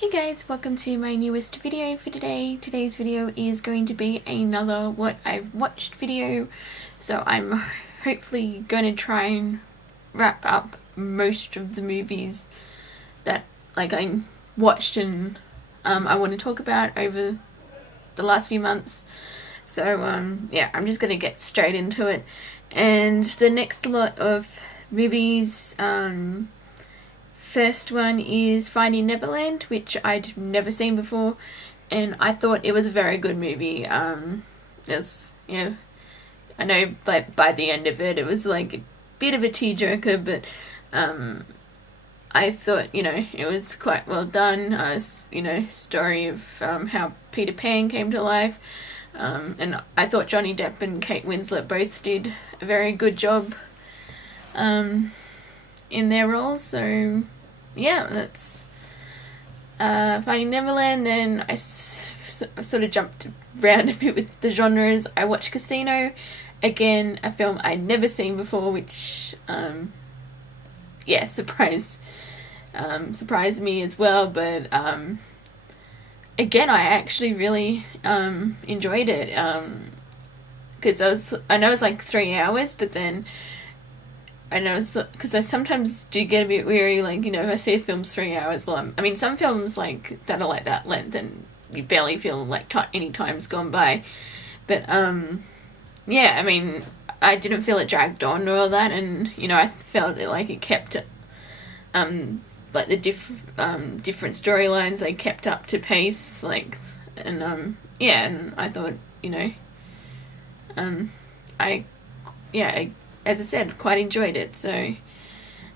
Hey guys, welcome to my newest video for today. Today's video is going to be another what I've watched video. So I'm hopefully going to try and wrap up most of the movies that I watched and I want to talk about over the last few months. So yeah, I'm just going to get straight into it. And the next lot of movies, first one is Finding Neverland, which I'd never seen before, and I thought it was a very good movie. It's, I know by the end of it, it was like a bit of a tearjerker, but I thought, it was quite well done. Story of how Peter Pan came to life, and I thought Johnny Depp and Kate Winslet both did a very good job in their roles, so yeah, that's Finding Neverland. Then I sort of jumped around a bit with the genres. I watched Casino, again a film I'd never seen before, which surprised me as well, but again I actually really enjoyed it, because I know it's like 3 hours, but then I know, because I sometimes do get a bit weary, if I see a film's 3 hours long. I mean, some films that are like that length and you barely feel like any time's gone by. But, yeah, I mean, I didn't feel it dragged on or all that, and, I felt it kept, the different storylines, they kept up to pace, and I thought, I as I said, quite enjoyed it. So,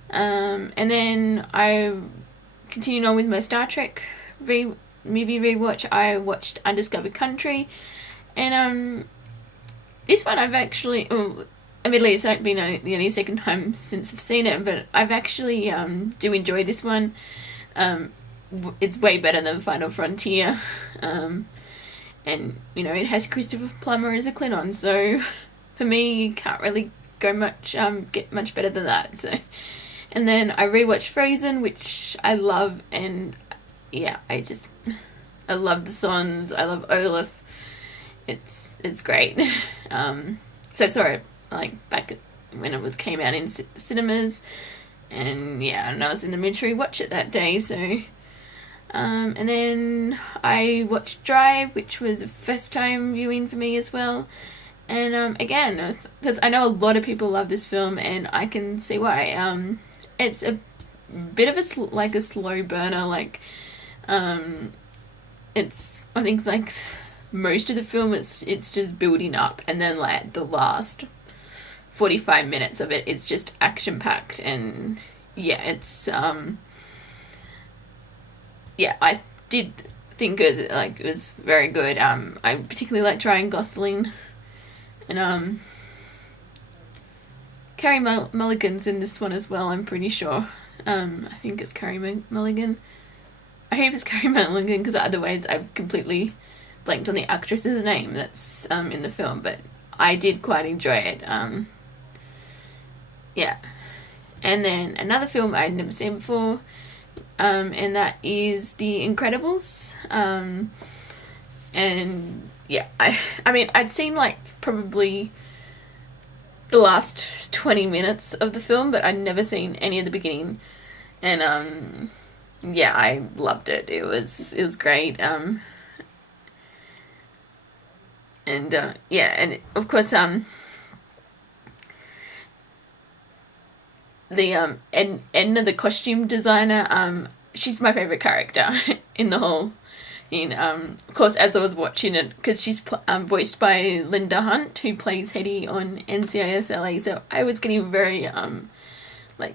and then I continued on with my Star Trek movie rewatch. I watched Undiscovered Country, and this one I've actually, admittedly it's not been the only second time since I've seen it, but I've actually do enjoy this one. It's way better than Final Frontier, and it has Christopher Plummer as a Klingon, so for me you can't really get much better than that. So, and then I rewatched Frozen, which I love, and yeah, I love the songs. I love Olaf. It's great. So I saw it back when it came out in cinemas, and yeah, and I was in the mood to rewatch it that day. So, and then I watched Drive, which was a first time viewing for me as well. And again, because I know a lot of people love this film, and I can see why. It's a bit of a slow burner. It's, I think, most of the film it's just building up, and then the last 45 minutes of it's just action packed, and yeah, it's I did think it was very good. I particularly liked Ryan Gosling. And Carey Mulligan's in this one as well, I'm pretty sure. I think it's Carey Mulligan. I hope it's Carey Mulligan, because otherwise I've completely blanked on the actress's name that's in the film, but I did quite enjoy it. Yeah. And then another film I'd never seen before, and that is The Incredibles. And yeah, I mean, I'd seen probably the last 20 minutes of the film, but I'd never seen any of the beginning, and yeah, I loved it. It was great. And yeah, and of course the Edna, the costume designer, she's my favorite character in the whole. Of course, as I was watching it, because she's voiced by Linda Hunt, who plays Hetty on NCIS LA, so I was getting very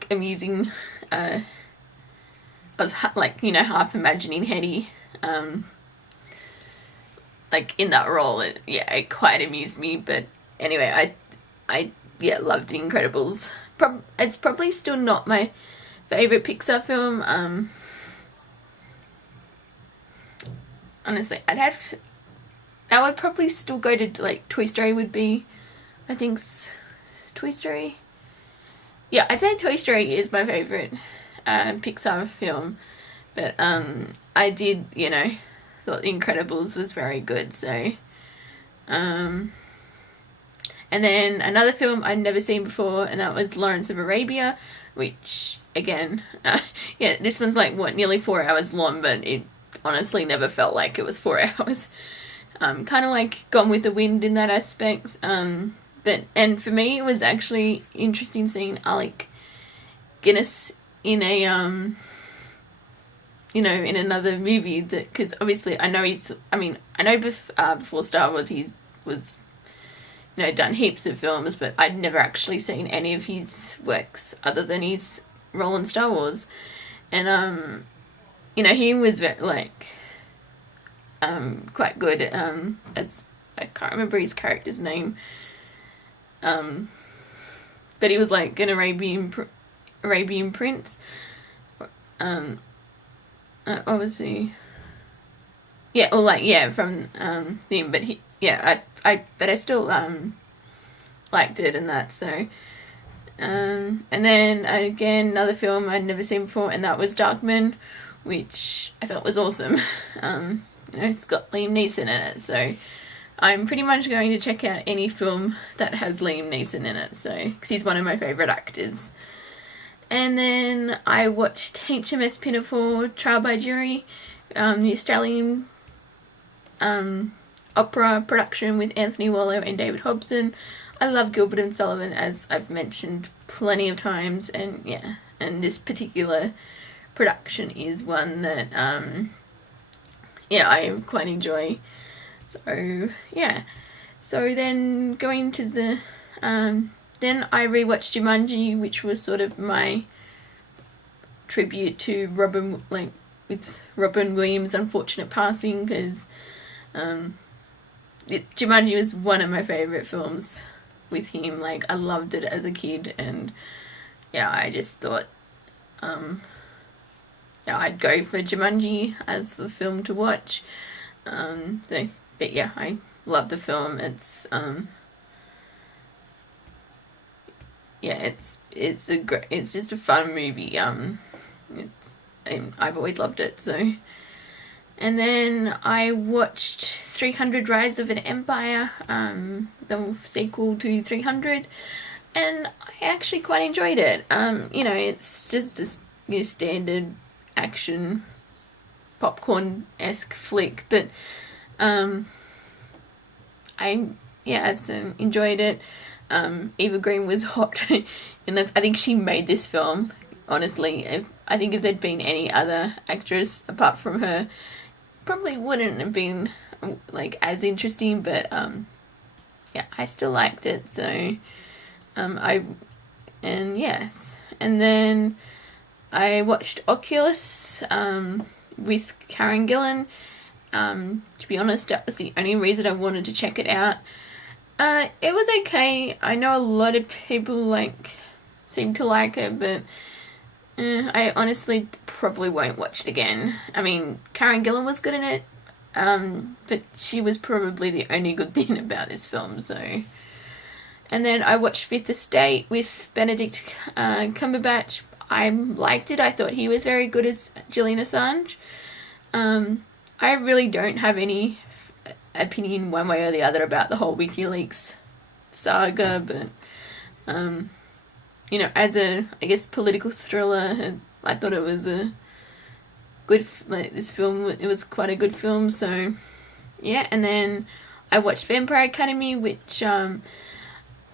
amusing. I was half imagining Hetty in that role. It quite amused me. But anyway, I loved The Incredibles. It's probably still not my favorite Pixar film. Honestly, I would probably still go to Toy Story would be, I think, Toy Story. Yeah, I'd say Toy Story is my favorite Pixar film, But I did, thought The Incredibles was very good. So, and then another film I'd never seen before, and that was Lawrence of Arabia, which again, this one's like nearly 4 hours long, but it honestly never felt like it was 4 hours. Kind of like Gone with the Wind in that aspect. And for me, it was actually interesting seeing Alec Guinness in a in another movie, that because obviously I know before Star Wars he was done heaps of films, but I'd never actually seen any of his works other than his role in Star Wars, and he was very, quite good as I can't remember his character's name, but he was like an Arabian prince. Obviously, from him, but I still liked it and that. So, and then again another film I'd never seen before, and that was Darkman, which I thought was awesome. It's got Liam Neeson in it, so I'm pretty much going to check out any film that has Liam Neeson in it, so because he's one of my favourite actors. And then I watched HMS Pinafore Trial by Jury, the Australian opera production with Anthony Wallow and David Hobson. I love Gilbert and Sullivan, as I've mentioned plenty of times, and this particular production is one that I quite enjoy. So so then going to the then I rewatched Jumanji, which was sort of my tribute to Robin Williams' unfortunate passing, because Jumanji was one of my favourite films with him. Like, I loved it as a kid, and I just thought I'd go for Jumanji as the film to watch. I love the film. It's it's just a fun movie. I've always loved it. So, and then I watched 300: Rise of an Empire, the sequel to 300, and I actually quite enjoyed it. It's just a standard action popcorn-esque flick, but I enjoyed it. Eva Green was hot, and I think she made this film. Honestly, I think if there'd been any other actress apart from her, probably wouldn't have been as interesting. But I still liked it. So and then I watched Oculus with Karen Gillan. To be honest, that was the only reason I wanted to check it out. It was okay. I know a lot of people seem to like it, but I honestly probably won't watch it again. I mean, Karen Gillan was good in it, but she was probably the only good thing about this film. So, and then I watched Fifth Estate with Benedict Cumberbatch. I liked it. I thought he was very good as Julian Assange. I really don't have any opinion one way or the other about the whole WikiLeaks saga, but as a political thriller, I thought it was a good this film. It was quite a good film. So and then I watched Vampire Academy, which I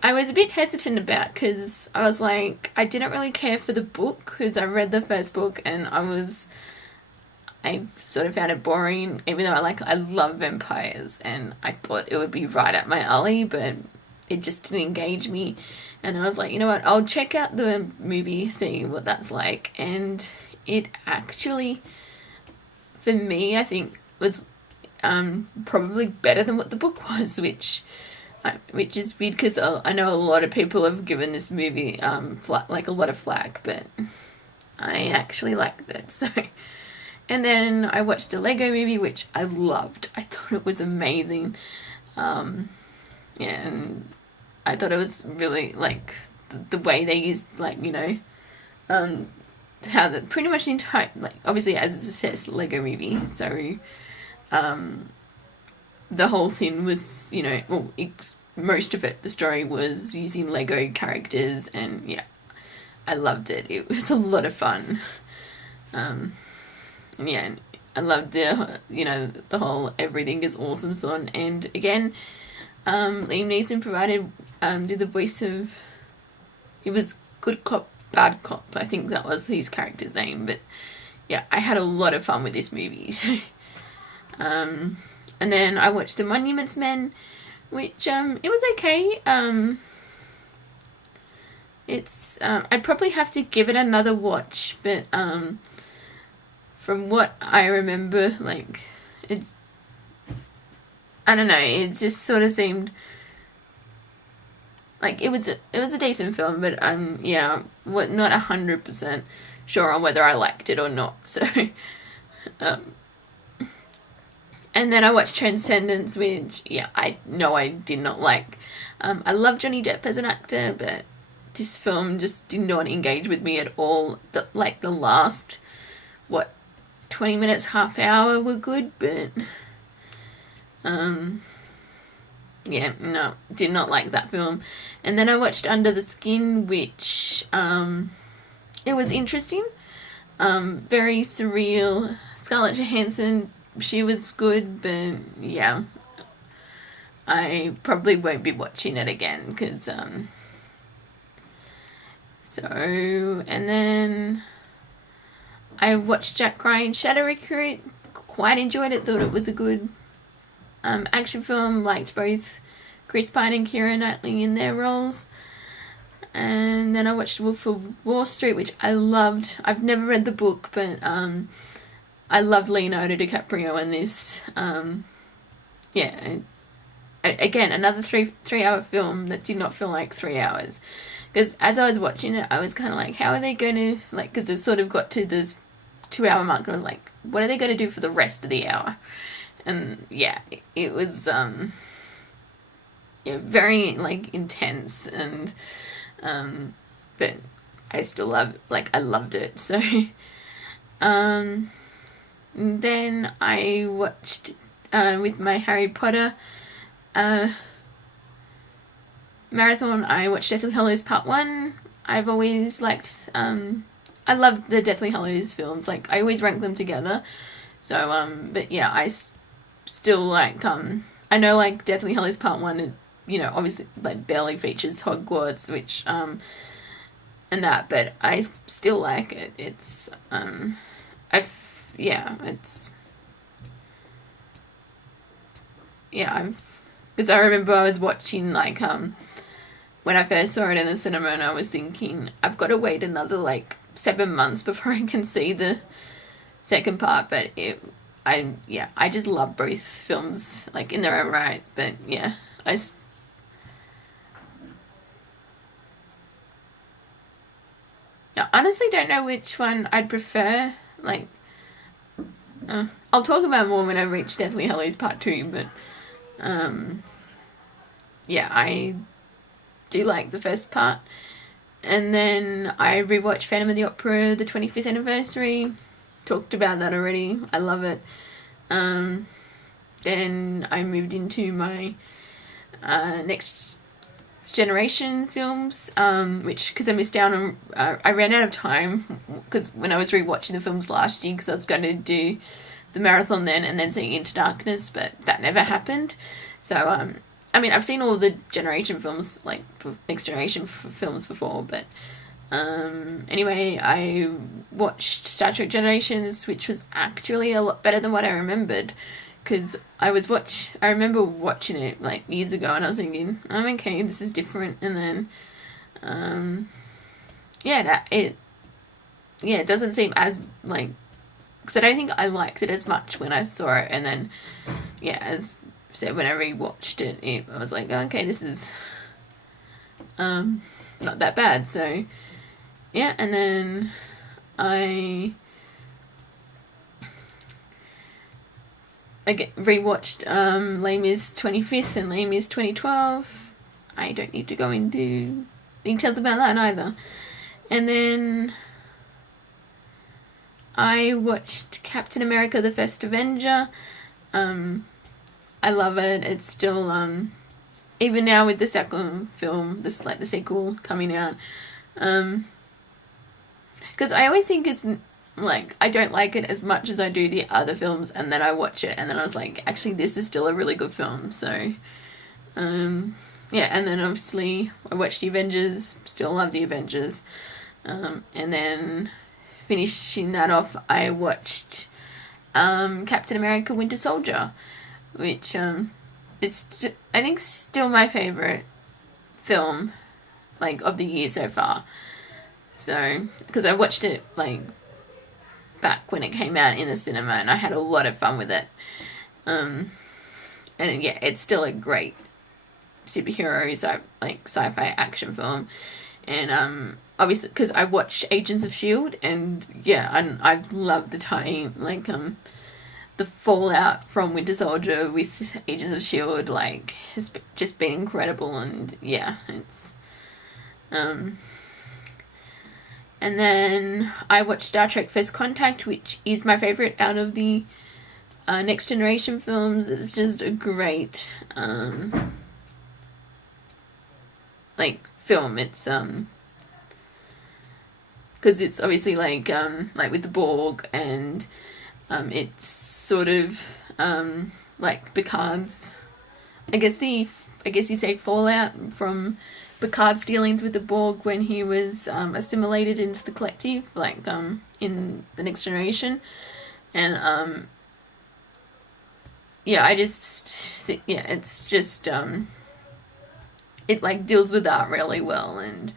was a bit hesitant about, because I was like, I didn't really care for the book, because I read the first book and I sort of found it boring, even though I love vampires, and I thought it would be right up my alley, but it just didn't engage me. And then I was like, you know what, I'll check out the movie, see what that's like. And it actually, for me, I think was probably better than what the book was, which is weird, because I know a lot of people have given this movie a lot of flack, but I actually liked it. So. And then I watched the Lego Movie, which I loved. I thought it was amazing. And I thought it was really, the way they used, how the pretty much the entire, like, obviously as it's a set Lego movie, so the whole thing was, you know, well, most of it, the story was using Lego characters, and yeah, I loved it. It was a lot of fun. And yeah, I loved the, you know, the whole everything is awesome song. And again, Liam Neeson did the voice of, it was Good Cop, Bad Cop, I think that was his character's name. But yeah, I had a lot of fun with this movie. So, and then I watched The Monuments Men, which it was okay. It's I'd probably have to give it another watch, but from what I remember, like, it, I don't know, it just sort of seemed like it was a decent film, but yeah, not 100% sure on whether I liked it or not. So, and then I watched Transcendence, which yeah, I know I did not like. I love Johnny Depp as an actor, but this film just did not engage with me at all. The last 20 minutes, half hour were good, but yeah, no, did not like that film. And then I watched Under the Skin, which it was interesting, very surreal. Scarlett Johansson, she was good, but yeah, I probably won't be watching it again, because and then I watched Jack Ryan Shadow Recruit, quite enjoyed it, thought it was a good action film, liked both Chris Pine and Keira Knightley in their roles. And then I watched Wolf of Wall Street, which I loved. I've never read the book, but I loved Leonardo DiCaprio in this. Yeah, again, another 3-hour film that did not feel like 3 hours. Because as I was watching it, I was kind of like, how are they going to, like, because it sort of got to this 2-hour mark, and I was like, what are they going to do for the rest of the hour? And yeah, it was yeah, very, like, intense, and but I still I loved it. So then I watched with my Harry Potter marathon, I watched Deathly Hallows Part 1. I've always liked, I love the Deathly Hallows films, like, I always rank them together. So, but yeah, I still like, I know, like, Deathly Hallows Part 1, you know, obviously, like, barely features Hogwarts, which, and that, but I still like it. It's, yeah, it's, yeah, because I remember I was watching, like, when I first saw it in the cinema, and I was thinking, I've got to wait another, like, 7 months before I can see the second part, but I just love both films, like, in their own right, but yeah, I honestly don't know which one I'd prefer, like, I'll talk about more when I reach Deathly Hallows Part 2, but, yeah, I do like the first part. And then I rewatched Phantom of the Opera, the 25th anniversary. Talked about that already. I love it. Then I moved into my next generation films, which, because I missed out on, I ran out of time, because when I was rewatching the films last year, because I was going to do the marathon then, and then seeing Into Darkness, but that never happened. So, I mean, I've seen all the generation films, like, next generation films before, but anyway, I watched Star Trek Generations, which was actually a lot better than what I remembered, because I remember watching it, like, years ago, and I was thinking, okay, this is different, and then, yeah, it doesn't seem as, like, because I don't think I liked it as much when I saw it, and then, yeah, as said, when I rewatched it, I was like, okay, this is not that bad. So yeah, and then I rewatched Les Mis 25th and Les Mis 2012. I don't need to go into details about that either. And then I watched Captain America: The First Avenger. I love it. It's still even now with the second film, the sequel coming out. Because I always think it's like I don't like it as much as I do the other films, and then I watch it and then I was like, actually this is still a really good film. So yeah, and then obviously I watched the Avengers, still love the Avengers. And then finishing that off, I watched Captain America: Winter Soldier, which is I think still my favorite film like of the year so far. So because I watched it like back when it came out in the cinema, and I had a lot of fun with it. And yeah, it's still a great superhero sci-fi action film. And obviously because I watched Agents of S.H.I.E.L.D. and yeah, I love the tie the fallout from Winter Soldier with Agents of S.H.I.E.L.D. like has just been incredible. And yeah, it's and then I watched Star Trek First Contact, which is my favourite out of the Next Generation films. It's just a great film. It's because it's obviously like with the Borg, and it's sort of like Picard's, I guess you'd say fallout from Picard's dealings with the Borg when he was assimilated into the collective, in the Next Generation. And yeah, I just think, yeah, it's just it like deals with that really well. And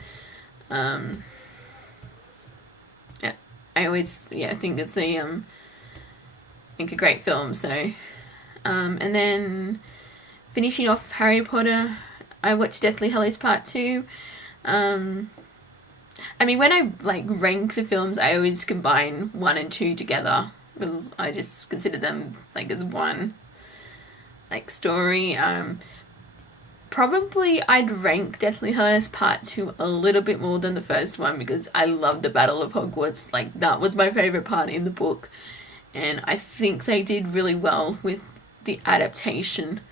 yeah, I always think it's a great film. So and then finishing off Harry Potter, I watched Deathly Hallows Part 2. I mean, when I rank the films, I always combine 1 and 2 together because I just consider them as one story. Probably I'd rank Deathly Hallows Part 2 a little bit more than the first one because I love the Battle of Hogwarts. That was my favourite part in the book, and I think they did really well with the adaptation,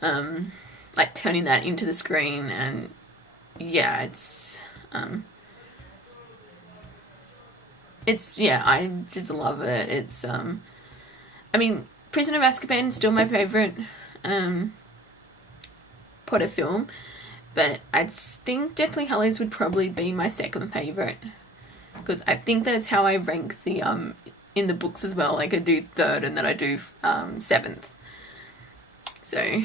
turning that into the screen. And yeah, I just love it. It's I mean, Prisoner of Azkaban is still my favourite Potter film, but I think Deathly Hallows would probably be my second favourite because I think that's how I rank the in the books as well. I do third and then I do seventh. So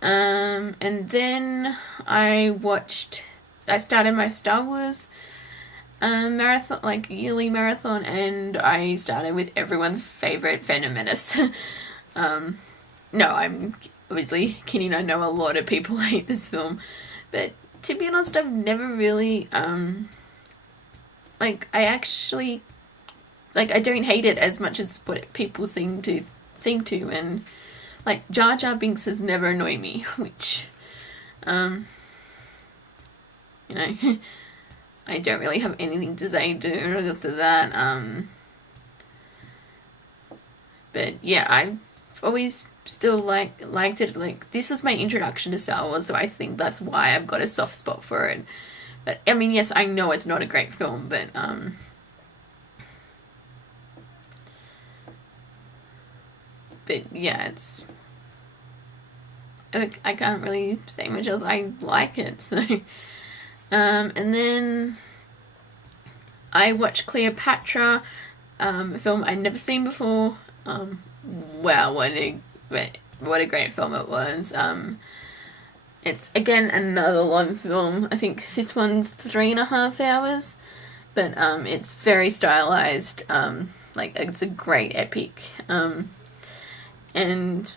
and then I started my Star Wars marathon, yearly marathon, and I started with everyone's favourite Phantom Menace. No, I'm obviously kidding. I know a lot of people hate this film, but to be honest, I've never really I actually I don't hate it as much as what people seem to, and Jar Jar Binks has never annoyed me, which I don't really have anything to say to that. But yeah, I've always still liked it. This was my introduction to Star Wars, so I think that's why I've got a soft spot for it. But I mean, yes, I know it's not a great film, but yeah, it's I can't really say much else. I like it. So and then I watched Cleopatra, a film I'd never seen before. Wow, what a great film it was. It's again another long film. I think this one's 3.5 hours, but it's very stylized. It's a great epic. And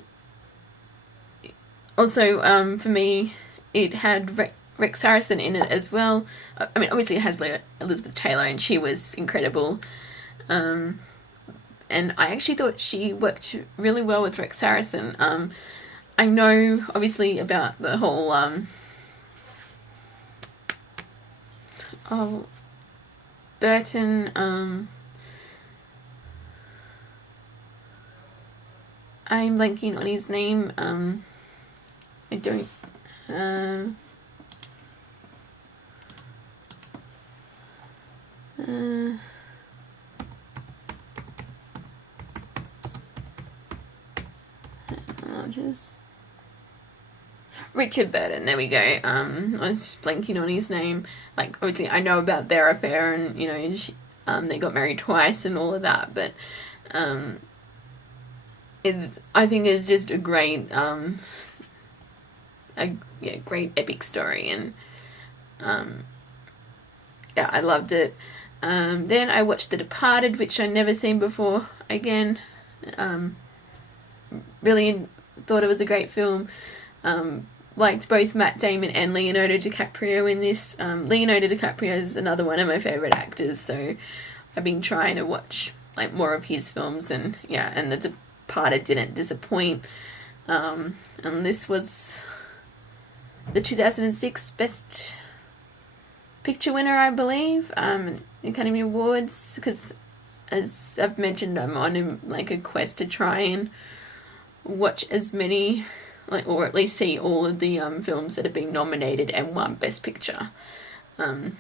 also for me, it had Rex Harrison in it as well. I mean, obviously it has Elizabeth Taylor, and she was incredible. And I actually thought she worked really well with Rex Harrison. I know, obviously, about the whole Burton I'm blanking on his name. I don't. I'll just. Richard Burton, there we go. I was blanking on his name. Like, obviously, I know about their affair, and you know, they got married twice and all of that. But I think it's just a great, great epic story, and yeah, I loved it. Then I watched The Departed, which I'd never seen before. Again, really thought it was a great film. Liked both Matt Damon and Leonardo DiCaprio in this. Leonardo DiCaprio is another one of my favourite actors, so I've been trying to watch like more of his films, and yeah, and The Departed didn't disappoint. And this was the 2006 Best Picture winner, I believe, Academy Awards, because as I've mentioned, I'm on like a quest to try and watch as many, like, or at least see all of the films that have been nominated and won Best Picture. So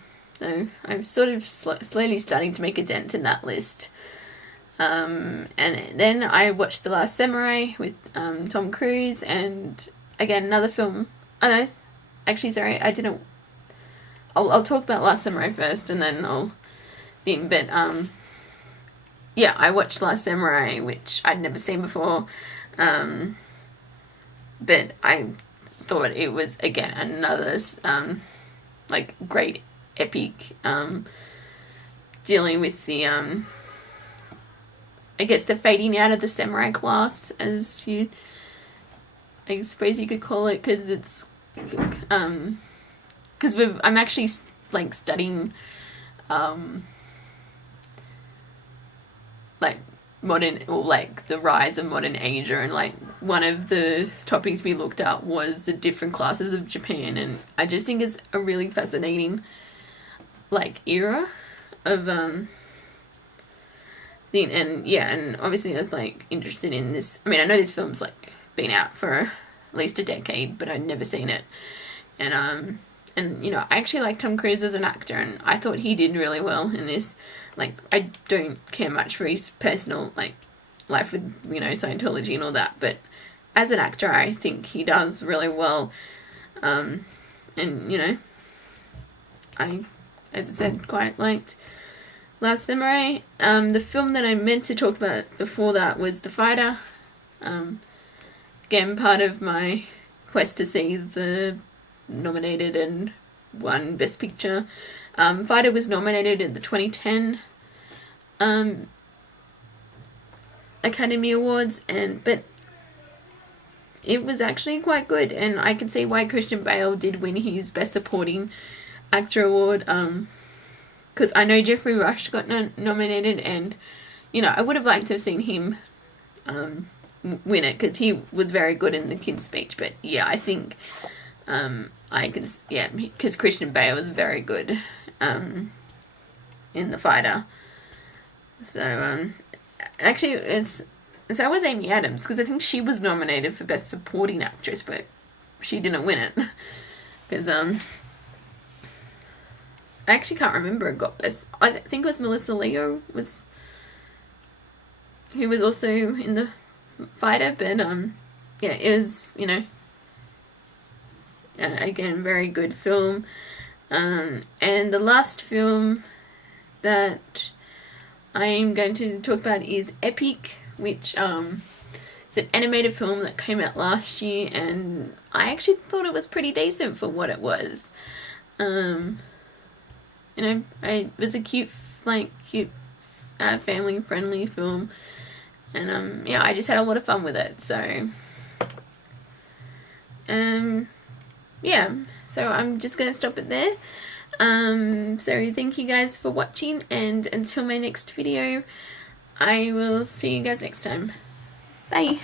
I'm sort of slowly starting to make a dent in that list. And then I watched The Last Samurai with Tom Cruise, and again, another film. Oh no, actually, sorry, I didn't. I'll talk about Last Samurai first, and then I'll think. But yeah, I watched Last Samurai, which I'd never seen before. But I thought it was, again, another like great epic, dealing with the I guess the fading out of the samurai class, as I suppose you could call it, because it's because I'm actually like studying like modern, or like the rise of modern Asia, and like one of the topics we looked at was the different classes of Japan, and I just think it's a really fascinating like era of thing. And yeah, and obviously I was like interested in this. I mean, I know this film's like been out for at least a decade, but I'd never seen it. And you know, I actually like Tom Cruise as an actor, and I thought he did really well in this. Like, I don't care much for his personal like life with, you know, Scientology and all that, but as an actor, I think he does really well. And you know, I, as I said, quite liked Last Samurai. The film that I meant to talk about before that was The Fighter. Again, part of my quest to see the nominated and won Best Picture. Fighter was nominated in the 2010 Academy Awards, but it was actually quite good, and I can see why Christian Bale did win his Best Supporting Actor award, because I know Jeffrey Rush got nominated, and you know, I would have liked to have seen him win it, because he was very good in the kid's speech. But yeah, I think because Christian Bale was very good in The Fighter. So actually, so was Amy Adams, because I think she was nominated for Best Supporting Actress, but she didn't win it. Because I actually can't remember who got Best. I think it was Melissa Leo who was also in The Fighter, but yeah, it was, you know, again, very good film. And the last film that I'm going to talk about is Epic, which it's an animated film that came out last year, and I actually thought it was pretty decent for what it was. You know, it was a cute family friendly film, and yeah, I just had a lot of fun with it. So yeah, so I'm just gonna stop it there. So thank you guys for watching, and until my next video, I will see you guys next time. Bye!